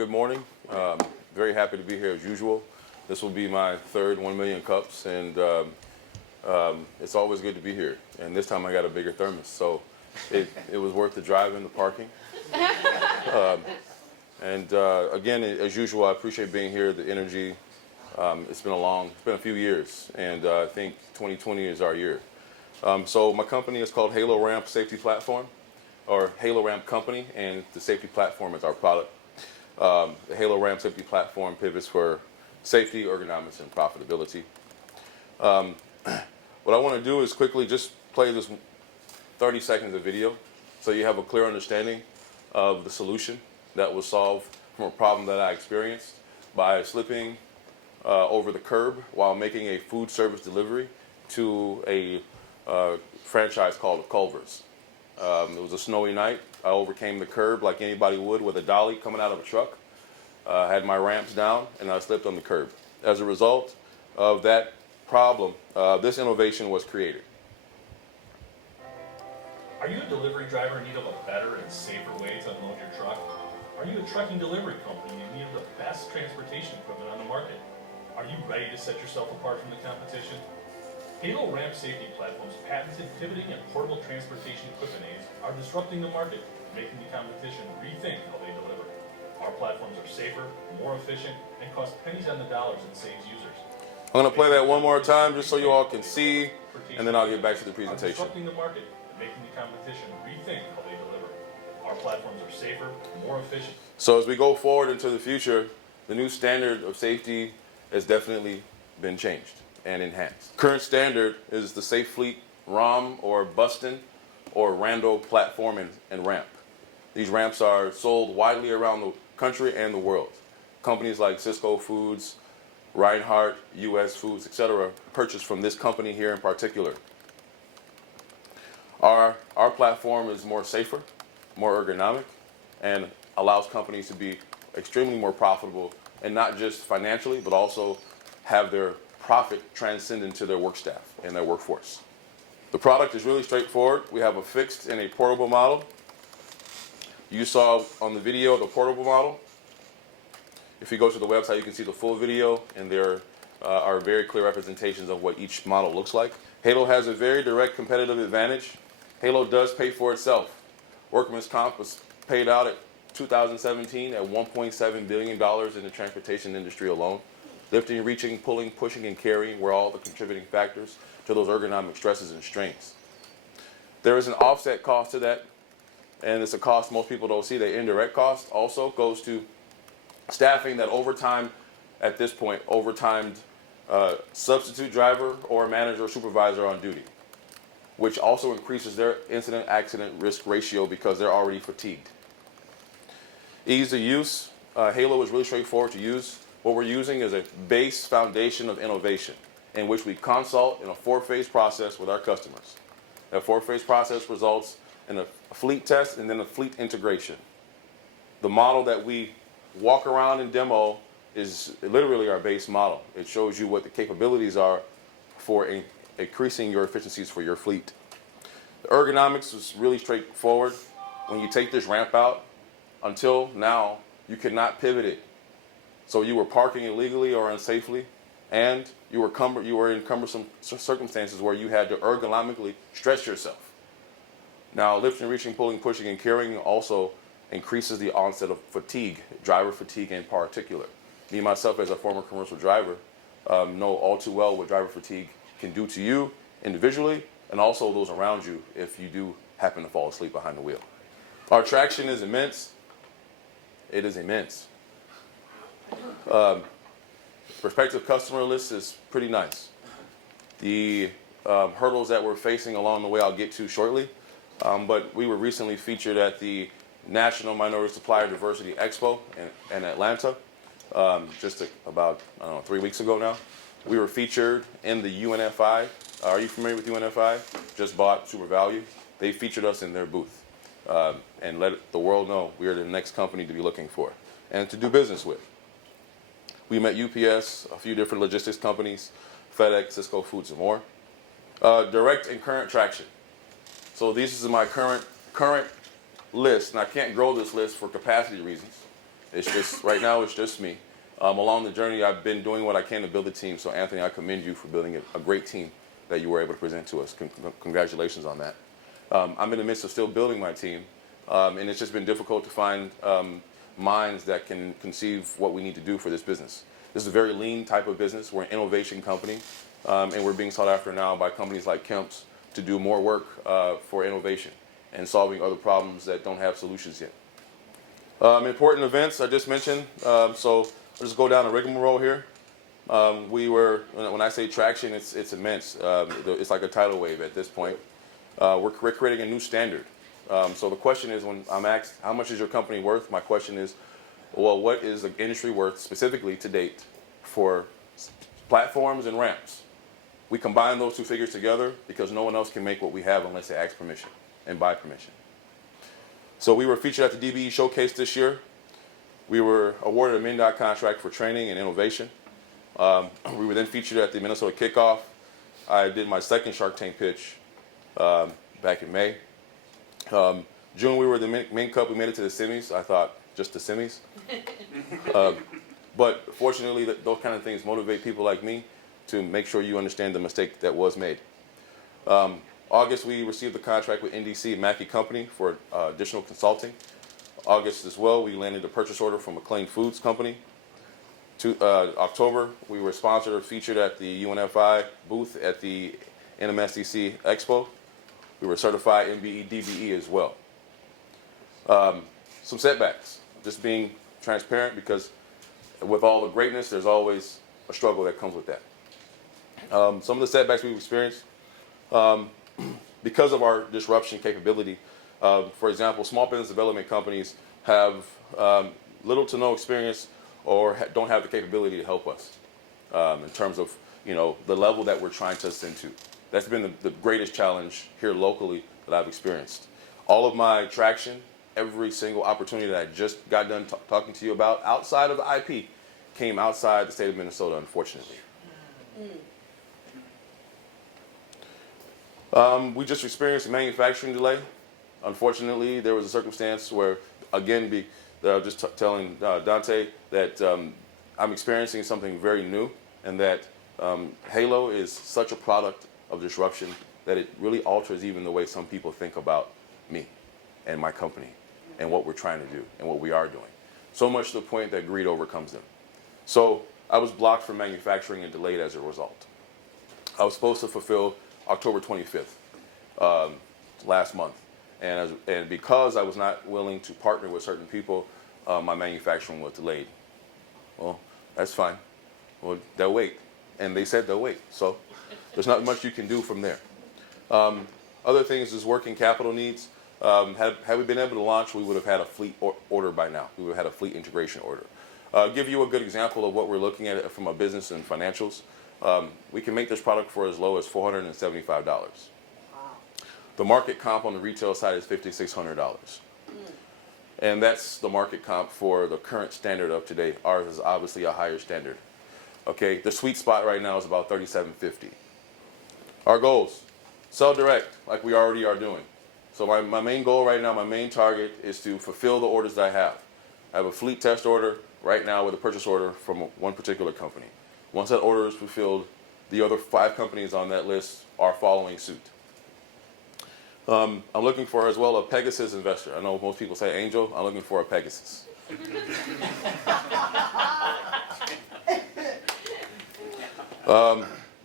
Good morning. Very happy to be here as usual. This will be my third 1 million cups, and it's always good to be here. And this time I got a bigger thermos, so it was worth the drive and the parking. Again, as usual, I appreciate being here, the energy. It's been a few years, and I think 2020 is our year. So my company is called Halo Ramp Safety Platform, or Halo Ramp Company, and the safety platform is our product. The Halo Ramp Safety Platform pivots for safety, ergonomics, and profitability. What I want to do is quickly just play this 30 seconds of video so you have a clear understanding of the solution that was solved from a problem that I experienced by slipping over the curb while making a food service delivery to a franchise called Culver's. It was a snowy night. I overcame the curb like anybody would with a dolly coming out of a truck. Had my ramps down, and I slipped on the curb. As a result of that problem, this innovation was created. Are you a delivery driver in need of a better and safer way to unload your truck? Are you a trucking delivery company in need of the best transportation equipment on the market? Are you ready to set yourself apart from the competition? Halo Ramp Safety Platform's patented pivoting and portable transportation equipment aids are disrupting the market, making the competition rethink how they deliver. Our platforms are safer, more efficient, and cost pennies on the dollars and saves users. I'm going to play that one more time just so you all can see, and then I'll get back to the presentation. Disrupting the market and making the competition rethink how they deliver. Our platforms are safer, more efficient. So as we go forward into the future, the new standard of safety has definitely been changed and enhanced. Current standard is the Safe Fleet ROM or Bustin or Rando platform and ramp. These ramps are sold widely around the country and the world. Companies like Sysco Foods, Reinhart, US Foods, etc. purchase from this company here in particular. Our platform is more safer, more ergonomic, and allows companies to be extremely more profitable, and not just financially, but also have their profit transcend into their work staff and their workforce. The product is really straightforward. We have a fixed and a portable model. You saw on the video the portable model. If you go to the website, you can see the full video, and there are very clear representations of what each model looks like. Halo has a very direct competitive advantage. Halo does pay for itself. Workman's comp was paid out at 2017 at $1.7 billion in the transportation industry alone. Lifting, reaching, pulling, pushing, and carrying were all the contributing factors to those ergonomic stresses and strains. There is an offset cost to that, and it's a cost most people don't see. The indirect cost also goes to staffing that overtime, at this point, overtimed substitute driver or manager or supervisor on duty, which also increases their incident accident risk ratio because they're already fatigued. Ease of use. Halo is really straightforward to use. What we're using is a base foundation of innovation in which we consult in a 4-phase process with our customers. That 4-phase process results in a fleet test and then a fleet integration. The model that we walk around and demo is literally our base model. It shows you what the capabilities are for increasing your efficiencies for your fleet. The ergonomics is really straightforward. When you take this ramp out, until now, you could not pivot it. So you were parking illegally or unsafely, and you were in cumbersome circumstances where you had to ergonomically stretch yourself. Now, lifting, reaching, pulling, pushing, and carrying also increases the onset of fatigue, driver fatigue in particular. Me, myself, as a former commercial driver, know all too well what driver fatigue can do to you individually and also those around you if you do happen to fall asleep behind the wheel. Our traction is immense. It is immense. Prospective customer list is pretty nice. The hurdles that we're facing along the way I'll get to shortly, but we were recently featured at the National Minority Supplier Diversity Expo in Atlanta about 3 weeks ago now. We were featured in the UNFI. Are you familiar with UNFI? Just bought SuperValu. They featured us in their booth and let the world know we are the next company to be looking for and to do business with. We met UPS, a few different logistics companies, FedEx, Sysco Foods, and more. Direct and current traction. So this is my current list, and I can't grow this list for capacity reasons. It's just right now. It's just me. Along the journey, I've been doing what I can to build a team. So Anthony, I commend you for building a great team that you were able to present to us. Congratulations on that. I'm in the midst of still building my team, and it's just been difficult to find minds that can conceive what we need to do for this business. This is a very lean type of business. We're an innovation company, and we're being sought after now by companies like Kemp's to do more work for innovation and solving other problems that don't have solutions yet. Important events I just mentioned. So I'll just go down a rigmarole here. When I say traction, it's immense. It's like a tidal wave at this point. We're creating a new standard. So the question is, when I'm asked, how much is your company worth? My question is, well, what is the industry worth specifically to date for platforms and ramps? We combine those two figures together because no one else can make what we have unless they ask permission and buy permission. So we were featured at the DBE Showcase this year. We were awarded a MnDOT contract for training and innovation. We were then featured at the Minnesota Kickoff. I did my second Shark Tank pitch back in May. June, we were the Mint Cup. We made it to the semis. I thought, just the semis. But fortunately, those kind of things motivate people like me to make sure you understand the mistake that was made. August, we received the contract with NDC and Mackey Company for additional consulting. August as well, we landed a purchase order from McLean Foods Company. October, we were sponsored or featured at the UNFI booth at the NMSDC Expo. We were certified MBE DBE as well. Some setbacks, just being transparent, because with all the greatness, there's always a struggle that comes with that. Some of the setbacks we've experienced, because of our disruption capability, for example, small business development companies have little to no experience or don't have the capability to help us in terms of the level that we're trying to ascend to. That's been the greatest challenge here locally that I've experienced. All of my traction, every single opportunity that I just got done talking to you about outside of the IP came outside the state of Minnesota, unfortunately. We just experienced a manufacturing delay. Unfortunately, there was a circumstance where, again, just telling Dante that I'm experiencing something very new, and that Halo is such a product of disruption that it really alters even the way some people think about me and my company and what we're trying to do and what we are doing. So much to the point that greed overcomes them. So I was blocked from manufacturing and delayed as a result. I was supposed to fulfill October 25th, last month. And because I was not willing to partner with certain people, my manufacturing was delayed. Well, that's fine. Well, they'll wait. And they said they'll wait. So there's not much you can do from there. Other things is working capital needs. Had we been able to launch, we would have had a fleet order by now. We would have had a fleet integration order. Give you a good example of what we're looking at from a business and financials. We can make this product for as low as $475. Wow. The market comp on the retail side is $5,600. And that's the market comp for the current standard of today. Ours is obviously a higher standard. Okay, the sweet spot right now is about $3,750. Our goals, sell direct like we already are doing. So my main goal right now, my main target is to fulfill the orders that I have. I have a fleet test order right now with a purchase order from one particular company. Once that order is fulfilled, the other 5 companies on that list are following suit. I'm looking for as well a Pegasus investor. I know most people say angel. I'm looking for a Pegasus.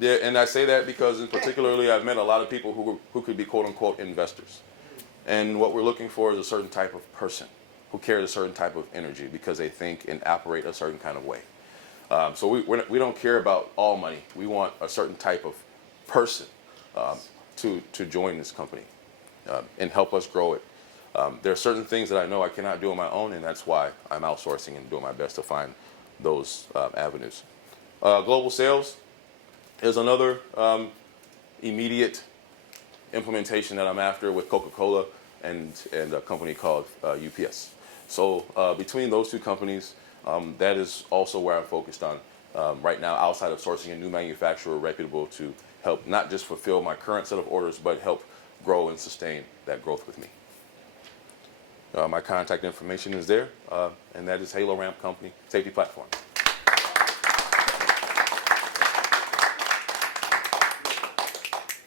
Yeah, and I say that because particularly I've met a lot of people who could be quote unquote investors. And what we're looking for is a certain type of person who carries a certain type of energy because they think and operate a certain kind of way. So we don't care about all money. We want a certain type of person to join this company and help us grow it. There are certain things that I know I cannot do on my own, and that's why I'm outsourcing and doing my best to find those avenues. Global sales is another immediate implementation that I'm after with Coca-Cola and a company called UPS. So between those two companies, that is also where I'm focused on right now, outside of sourcing a new manufacturer reputable to help not just fulfill my current set of orders, but help grow and sustain that growth with me. My contact information is there, and that is Halo Ramp Company Safety Platform.